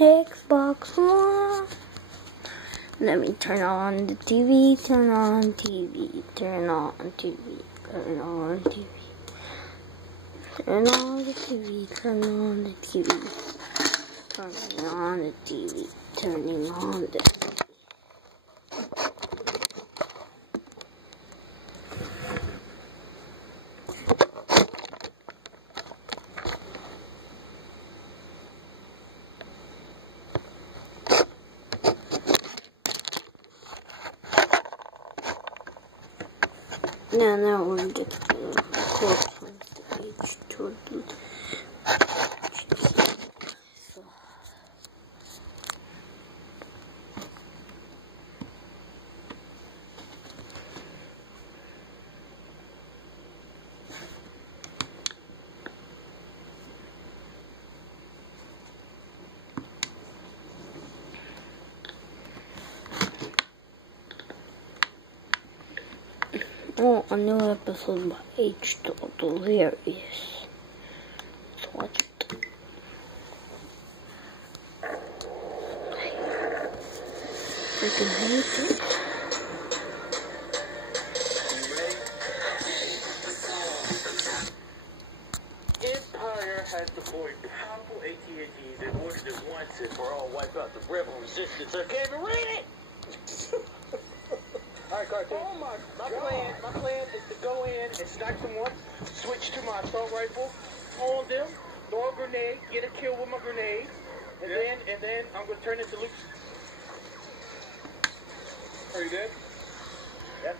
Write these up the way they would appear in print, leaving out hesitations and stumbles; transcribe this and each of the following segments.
Xbox One. Let me turn on the TV, turn on TV, turn on TV, turn on TV. Turn on the TV, turn on the TV. Turning on the TV, turning on the TV. Now we're getting close to the age to do. Oh, a new episode by H2O Delirious. Let's watch it. Freaking hate it. Empire has deployed powerful AT&Ts in order to once and for all wipe out the rebel resistance. I can't even read it! Alright, Cartoon. Oh my plan is to go in and snipe someone, switch to my assault rifle, hold them, throw a grenade, get a kill with my grenade, and then I'm gonna turn into Luke. Are you dead? Yep.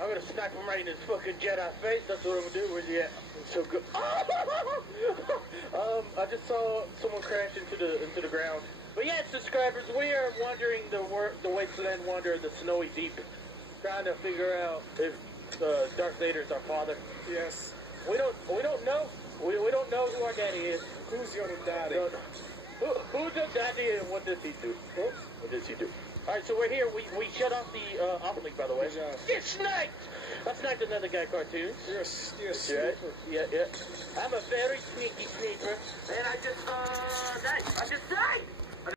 I'm gonna snipe him right in his fucking Jedi face. That's what I'm gonna do. Where's he at? So good. I just saw someone crash into the ground. But yeah, subscribers, we are wandering the wasteland wander, the snowy deep, trying to figure out if Darth Vader is our father. Yes. We don't know. We don't know who our daddy is. Who's your daddy? Who's the daddy and what does he do? What does he do? All right, so we're here. We shut off the uplink, by the way. Get sniped! I sniped another guy, Cartoons. You're a sniper. Yeah. I'm a very sneaky sniper, and I just died.